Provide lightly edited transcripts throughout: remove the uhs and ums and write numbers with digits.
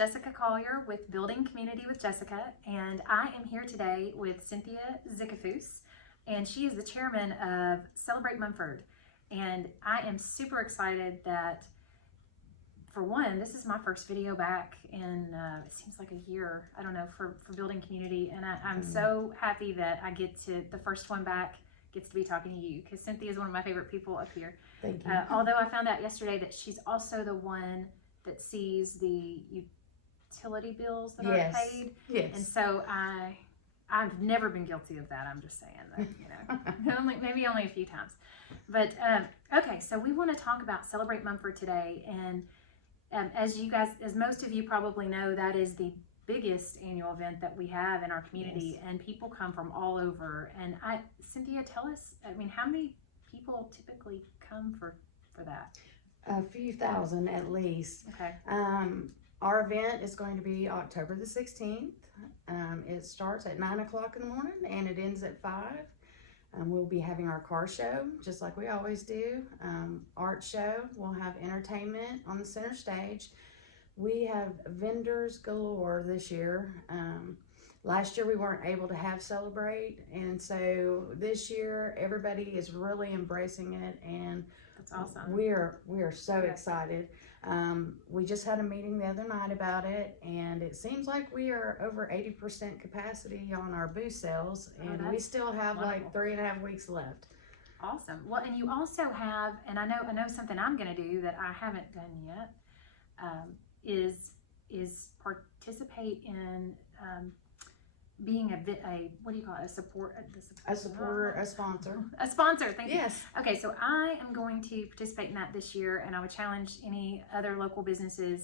Jessica Collier with Building Community with Jessica, and I am here today with Cynthia Zicafus, and she is the chairman of Celebrate Munford. And I am super excited that, for one, this is my first video back in, it seems like a year, I don't know, for Building Community, and I'm so happy that I get to, the first one back gets to be talking to you, because Cynthia is one of my favorite people up here. Thank you. Although I found out yesterday that she's also the one that sees the utility bills that are paid. Yes. And so I've never been guilty of that. I'm just saying that, maybe only a few times. But okay, so we want to talk about Celebrate Munford today, and as most of you probably know, that is the biggest annual event that we have in our community, and people come from all over. And Cynthia, tell us, how many people typically come for that? A few thousand at least. Okay. Our event is going to be October the 16th. It starts at 9 o'clock in the morning and it ends at 5. We'll be having our car show, just like we always do. Art show. We'll have entertainment on the center stage. We have vendors galore this year. Last year we weren't able to have Celebrate, and so this year everybody is really embracing it, and that's awesome. We are so excited. We just had a meeting the other night about it, and it seems like we are over 80% capacity on our booth sales, and we still have like 3.5 weeks left. Awesome. Well, and you also have, and I know something I'm going to do that I haven't done yet, is participate in being a what do you call it? A sponsor. A sponsor. Thank you. Yes. Okay, so I am going to participate in that this year, and I would challenge any other local businesses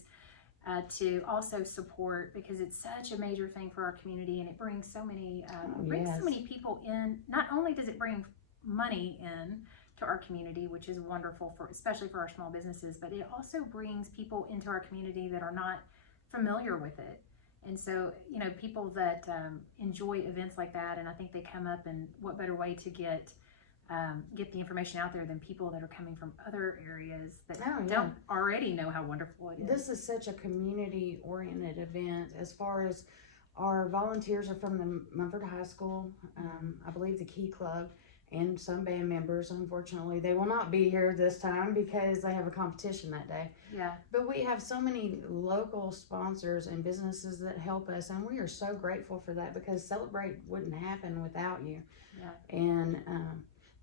to also support, because it's such a major thing for our community, and it brings so many so many people in. Not only does it bring money in to our community, which is wonderful especially for our small businesses, but it also brings people into our community that are not familiar with it. And so, people that enjoy events like that, and I think they come up, and what better way to get the information out there than people that are coming from other areas that don't already know how wonderful it is. This is such a community-oriented event. As far as our volunteers are from the Munford High School, I believe the Key Club, and some band members. Unfortunately, they will not be here this time because they have a competition that day. Yeah. But we have so many local sponsors and businesses that help us, and we are so grateful for that, because Celebrate wouldn't happen without you. Yeah. And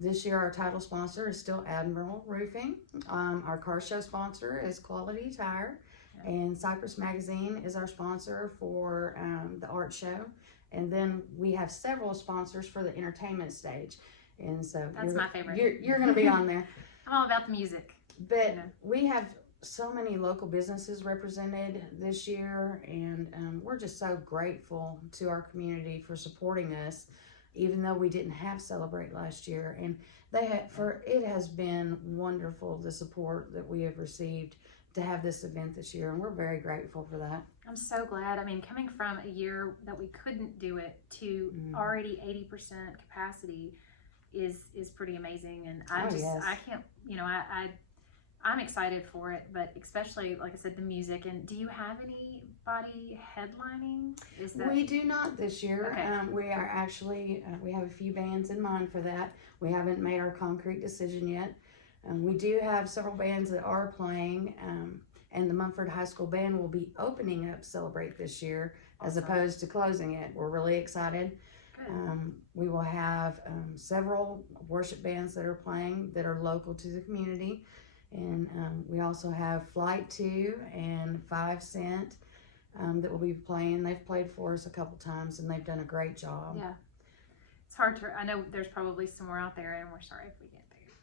this year our title sponsor is still Admiral Roofing. Our car show sponsor is Quality Tire. Yeah. And Cypress Magazine is our sponsor for the art show. And then we have several sponsors for the entertainment stage. And so that's my favorite. You're going to be on there. I'm all about the music. But we have so many local businesses represented this year, and we're just so grateful to our community for supporting us, even though we didn't have Celebrate last year. And it has been wonderful, the support that we have received to have this event this year, and we're very grateful for that. I'm so glad. coming from a year that we couldn't do it to already 80% capacity is pretty amazing, and I can't, I'm excited for it, but especially, like I said, the music. And do you have anybody headlining? We do not this year. Okay. We are actually, we have a few bands in mind for that. We haven't made our concrete decision yet. We do have several bands that are playing, and the Munford High School Band will be opening up Celebrate this year as opposed to closing it. We're really excited. We will have several worship bands that are playing that are local to the community, and we also have Flight 2 and 5 Cent that will be playing. They've played for us a couple times, and they've done a great job. Yeah, it's hard to, I know there's probably some more out there, and we're sorry if we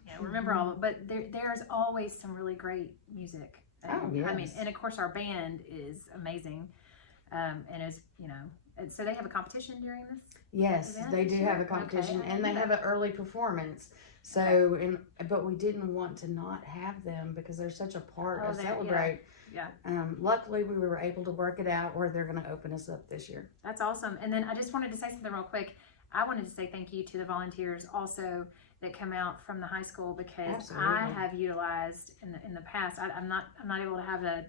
can't remember all of it, but there's always some really great music. And of course our band is amazing, and is, and so they have a competition during this? Yes, they do have a competition, and they have an early performance. So, but we didn't want to not have them because they're such a part of Celebrate. Yeah. Luckily, we were able to work it out where they're going to open us up this year. That's awesome. And then I just wanted to say something real quick. I wanted to say thank you to the volunteers also that come out from the high school, because I have utilized in the past. I'm not able to have a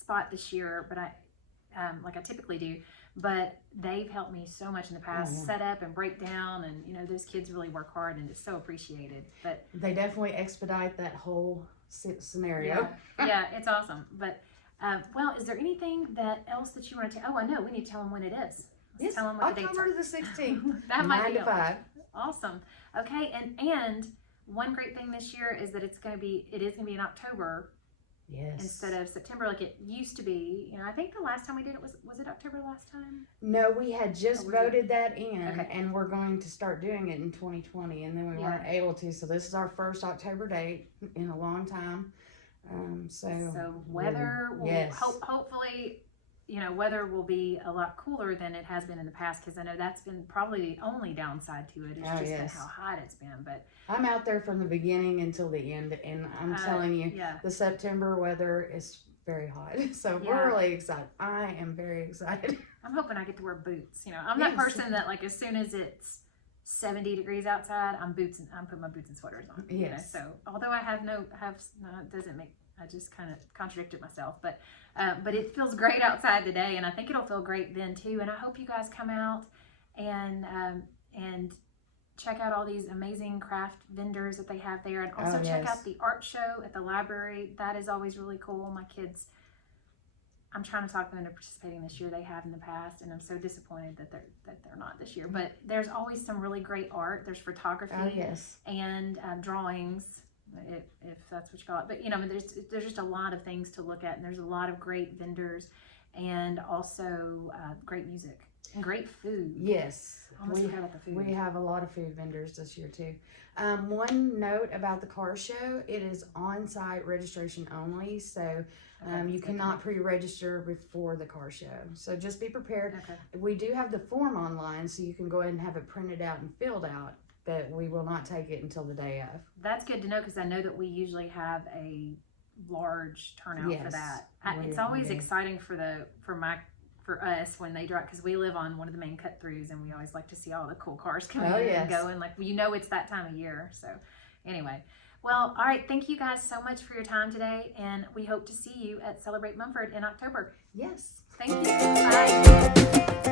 spot this year, but like I typically do, but they've helped me so much in the past, set up and break down, and those kids really work hard, and it's so appreciated. But they definitely expedite that whole scenario. Yeah, it's awesome. But well, is there anything else that you want to? Oh, I know. We need to tell them when it is. Yes, tell them what the dates are. October the 16th. That might 9 be to 5. awesome. Okay, and one great thing this year is that it is going to be in October. Yes. Instead of September like it used to be. I think the last time we did it was it October last time? No, we had just voted that in, Okay. and we're going to start doing it in 2020, and then we weren't able to. So this is our first October date in a long time. So weather will hopefully weather will be a lot cooler than it has been in the past, because I know that's been probably the only downside to it. It's been how hot it's been. But I'm out there from the beginning until the end, and I'm telling you, the September weather is very hot. So we're really excited. I am very excited. I'm hoping I get to wear boots. I'm that person that like as soon as it's 70 degrees outside, I'm putting my boots and sweaters on. Yes. So although I it doesn't make, I just kind of contradicted myself, but it feels great outside today, and I think it'll feel great then too. And I hope you guys come out and check out all these amazing craft vendors that they have there, and also check out the art show at the library. That is always really cool. My kids, I'm trying to talk them into participating this year. They have in the past, and I'm so disappointed that they're not this year. But there's always some really great art. There's photography and drawings, if that's what you call it. But there's just a lot of things to look at, and there's a lot of great vendors, and also great music and great food. Yes, almost forgot about the food. We have a lot of food vendors this year too. One note about the car show: it is on-site registration only, so you cannot pre-register before the car show. So just be prepared. Okay. We do have the form online, so you can go ahead and have it printed out and filled out, but we will not take it until the day of. That's good to know, because I know that we usually have a large turnout for that. It's always exciting for us when they drive, because we live on one of the main cut throughs, and we always like to see all the cool cars coming in and going. Like it's that time of year. So anyway, well, all right. Thank you guys so much for your time today, and we hope to see you at Celebrate Munford in October. Yes. Thank you. Bye.